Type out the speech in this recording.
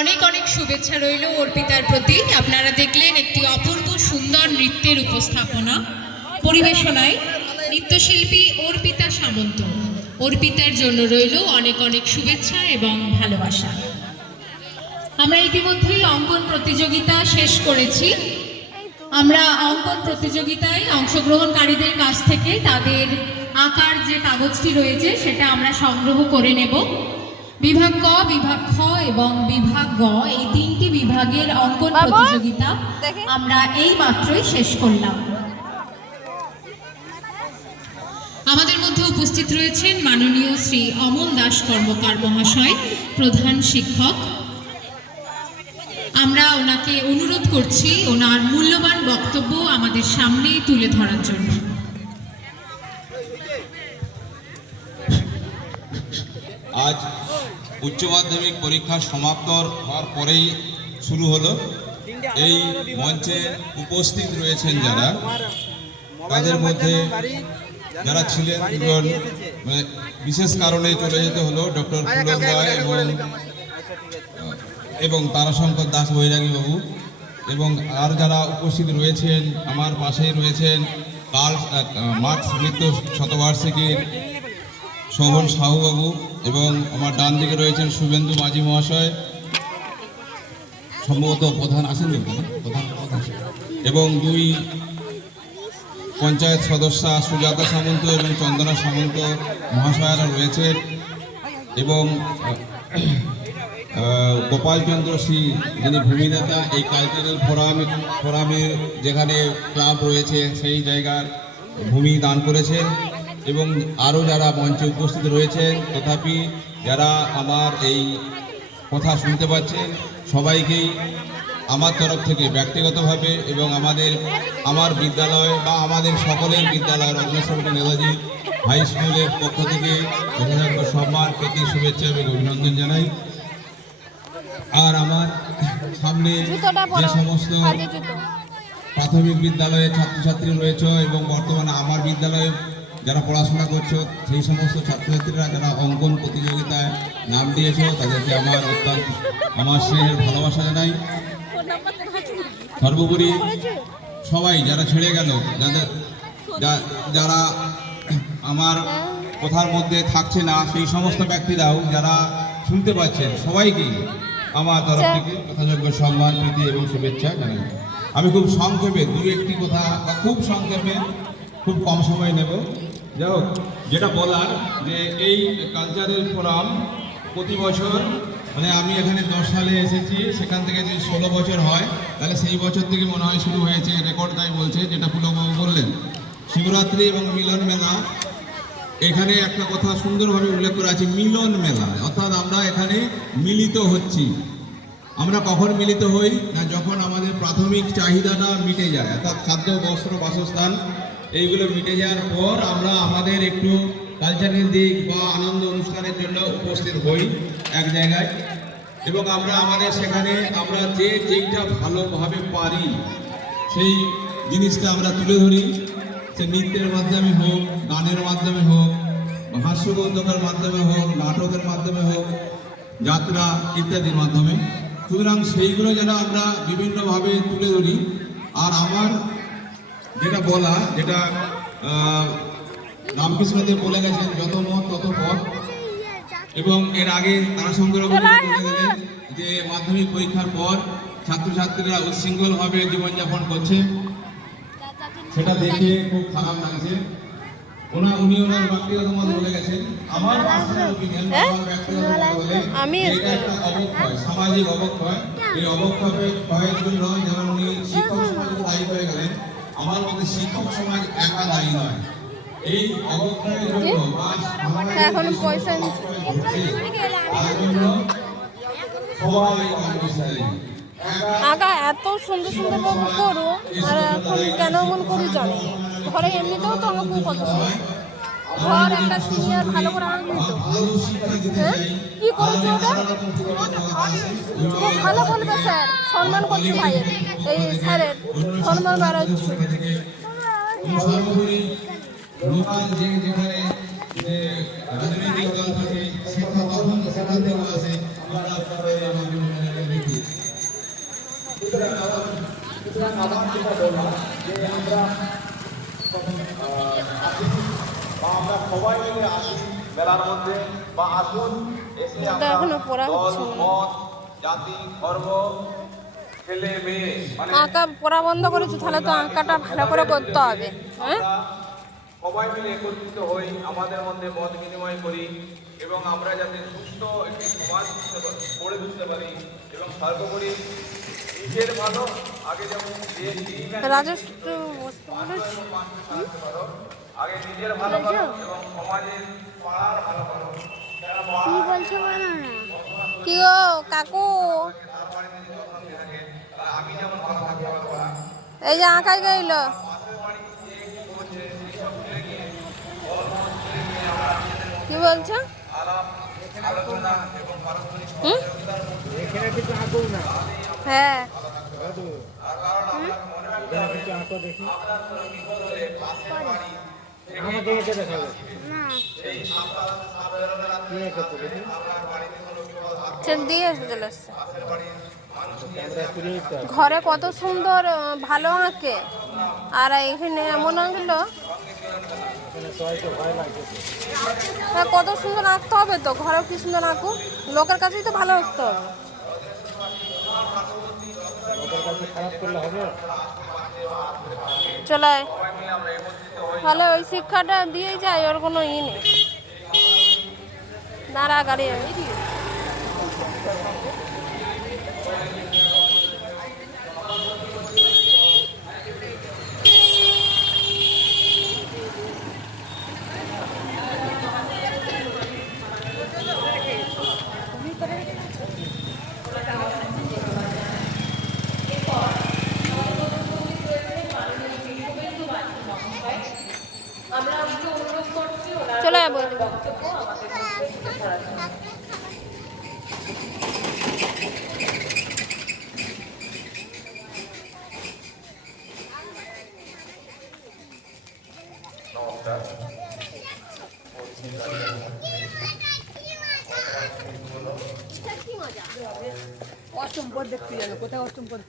অনেক অনেক শুভেচ্ছা রইল অর্পিতার প্রতি। আপনারা দেখলেন একটি অপূর্ব সুন্দর নৃত্যের উপস্থাপনা পরিবেশনায় নৃত্যশিল্পী অর্পিতা সামন্ত। অর্পিতার জন্য রইল অনেক অনেক শুভেচ্ছা এবং ভালোবাসা। আমরা ইতিমধ্যেই অঙ্কন প্রতিযোগিতা শেষ করেছি। আমরা অঙ্কন প্রতিযোগিতায় অংশগ্রহণকারীদের কাছ থেকে তাদের আঁকার যে কাগজটি রয়েছে সেটা আমরা সংগ্রহ করে নেব। বিভাগ ক, বিভাগ খ এবং বিভাগ গ এই তিনটি বিভাগের অঙ্কন প্রতিযোগিতা আমরা এই মাত্রই শেষ করলাম। আমাদের মধ্যে উপস্থিত রয়েছেন মাননীয় শ্রী অমল দাস কর্মকার মহাশয়, প্রধান শিক্ষক। আমরা ওনাকে অনুরোধ করছি ওনার মূল্যবান বক্তব্য আমাদের সামনে তুলে ধরার জন্য। আজ উচ্চ মাধ্যমিক পরীক্ষা সমাপ্ত হওয়ার পরেই শুরু হলো। এই মঞ্চে উপস্থিত রয়েছেন যারা, তাদের মধ্যে যারা ছিলেন দুজন বিশেষ কারণে চলে যেতে হলো, ডক্টর ফুলন রায় এবং তারাশঙ্কর দাস বৈরাগী বাবু, এবং আর যারা উপস্থিত রয়েছেন আমার পাশেই রয়েছেন মার্কস মৃত্যু শতবার্ষিকীর শোভন সাহুবাবু, এবং আমার ডান দিকে রয়েছেন শুভেন্দু মাঝি মহাশয়, সম্ভবত প্রধান আসেন প্রধান, এবং দুই পঞ্চায়েত সদস্যা সুজাতা সামন্ত এবং চন্দনা সামন্ত মহাশয়রা রয়েছেন, এবং গোপালচন্দ্র সিং যিনি ভূমিদাতা এই কালচারাল ফোরামে যেখানে ক্লাব রয়েছে সেই জায়গার ভূমি দান করেছেন, এবং আরও যারা মঞ্চে উপস্থিত রয়েছেন, তথাপি যারা আমার এই কথা শুনতে পাচ্ছেন সবাইকেই আমার তরফ থেকে ব্যক্তিগতভাবে এবং আমার বিদ্যালয় বা আমাদের সকলের বিদ্যালয় রত্নেশ্বরী নেতাজি হাই স্কুলের পক্ষ থেকে যথাযথ সম্মান, প্রীতি, শুভেচ্ছা এবং অভিনন্দন জানাই। আর আমার সামনে যে সমস্ত প্রাথমিক বিদ্যালয়ের ছাত্রছাত্রী রয়েছে এবং বর্তমানে আমার বিদ্যালয়ে যারা পড়াশোনা করছো সেই সমস্ত ছাত্রছাত্রীরা যারা অঙ্কন প্রতিযোগিতায় নাম দিয়েছ, তাদেরকে আমার স্নেহের ভালোবাসা জানাই। সর্বোপরি সবাই যারা ছেড়ে গেল, যারা আমার কথার মধ্যে থাকছে না, সেই সমস্ত ব্যক্তিরাও যারা শুনতে পাচ্ছেন, সবাইকেই আমার তরফ থেকে যথাযোগ্য সম্মান, প্রীতি এবং শুভেচ্ছা জানাই। আমি খুব সংক্ষেপে দু একটি কথা বা খুব সংক্ষেপে খুব কম সময় নেব। যাই হোক, যেটা বলার যে এই কালচারাল ফোরাম প্রতি বছর, মানে আমি এখানে 10 সালে এসেছি, সেখান থেকে যদি 16 বছর হয় তাহলে সেই বছর থেকে মনে হয় শুরু হয়েছে, রেকর্ড তাই বলছে, যেটা পুলবাবু বললেন। শিবরাত্রি এবং মিলন মেলা, এখানে একটা কথা সুন্দরভাবে উল্লেখ করা আছে, মিলন মেলা, অর্থাৎ আমরা এখানে মিলিত হচ্ছি। আমরা কখন মিলিত হই না, যখন আমাদের প্রাথমিক চাহিদাটা মিটে যায়, অর্থাৎ খাদ্য, বস্ত্র, বাসস্থান এইগুলো মিটে যাওয়ার পর আমরা আমাদের একটু কালচারাল দিক বা আনন্দ অনুষ্ঠানের জন্য উপস্থিত হই এক জায়গায়, এবং আমরা আমাদের সেখানে আমরা যেইটা ভালোভাবে পারি সেই জিনিসটা আমরা তুলে ধরি। সে নৃত্যের মাধ্যমে হোক, গানের মাধ্যমে হোক, হাস্যকৌতুকের মাধ্যমে হোক, নাটকের মাধ্যমে হোক, যাত্রা ইত্যাদির মাধ্যমে। সুতরাং সেইগুলো যেন আমরা বিভিন্নভাবে তুলে ধরি। আর আমার যেটা বলা, যেটা রামকৃষ্ণদেব বলে গেছেন, যত মত তত পথ, এবং এর আগে তারাশঙ্কর বাবু বলে গেলেন যে মাধ্যমিক পরীক্ষার পর ছাত্রছাত্রীরা উচ্ছৃঙ্খলভাবে জীবনযাপন করছে, সেটা দেখে খুব খারাপ লাগছে। উনি ওনার ব্যক্তিগত মত বলে গেছেন। আমার পার্সোনাল অপিনিয়ন, আমার ব্যক্তিগত মত বলে এটা একটা অবক্ষয়, সামাজিক অবক্ষয়। এই অবক্ষয়ের জন্য যেমন উনি শিক্ষক সমাজকে দায়ী হয়ে গেলেন, আমার মতে শিক্ষক সমাজ একা দায়ী নয়। এই অবক্ষয়ের জন্য এখন পয়সা আগা এত সুন্দর সুন্দর ভাবে করো, আর এখন কেন মন করি জানো, ঘরে এমনিতেও তো আমাকে কত ঘর একটা সিনিয়র ভালো করে আনন্দিত। হ্যাঁ, কি করছো ওটা? খুব ভালো বলবে স্যার, সম্মান করছি ভাইয়ের, এই স্যারের সম্মান বাড়াচ্ছি। লোকাল যেখানে রাজনৈতিক দল থাকে, শিক্ষক সেখান থেকে আসে, আমরা সবাই মিলে আসি মেলার মধ্যে বা আসুন এসে এটা আমরা এখনো পড়া দল, হচ্ছে না। মত, জাতি, ধর্ম, ছেলে মেয়ে মানে আঁকা পড়া বন্ধ করেছি, তাহলে তো আঁকাটা ভালো করে করতে হবে। হ্যাঁ, আমরা সবাই মিলে একত্রিত হই, আমাদের মধ্যে মত বিনিময় করি এবং আমরা যাতে সুস্থ একটি সমাজ গড়ে তুলতে পারি এবং সর্বোপরি নিজের ভালো আগে যেমন রাজেশ তো বসতে বলেছি। আগে নিজের ভালো করো এবং সমাজের পাড়ার ভালো করো। কি বলছো বলো না? কি গো কাকু, এই যে আঁকাই গেল। কি বলছো? হুম? হ্যাঁ, সে দিয়ে এসে চলে এসছে। ঘরে কত সুন্দর ভালো আঁকে, আর এখানে এমন আঁকলো। হ্যাঁ, কত সুন্দর আঁকতে হবে তো, ঘরেও কি সুন্দর আঁকুক, লোকের কাছেই তো ভালো আঁকতে হবে। চলে আয়। তাহলে ওই শিক্ষাটা দিয়েই যায়, ওর কোনো ই নেই। দাঁড়া গাড়ি আমি চলে যাবো। অষ্টম পদ দেখতে যাবে, কোথায় অষ্টম পদ?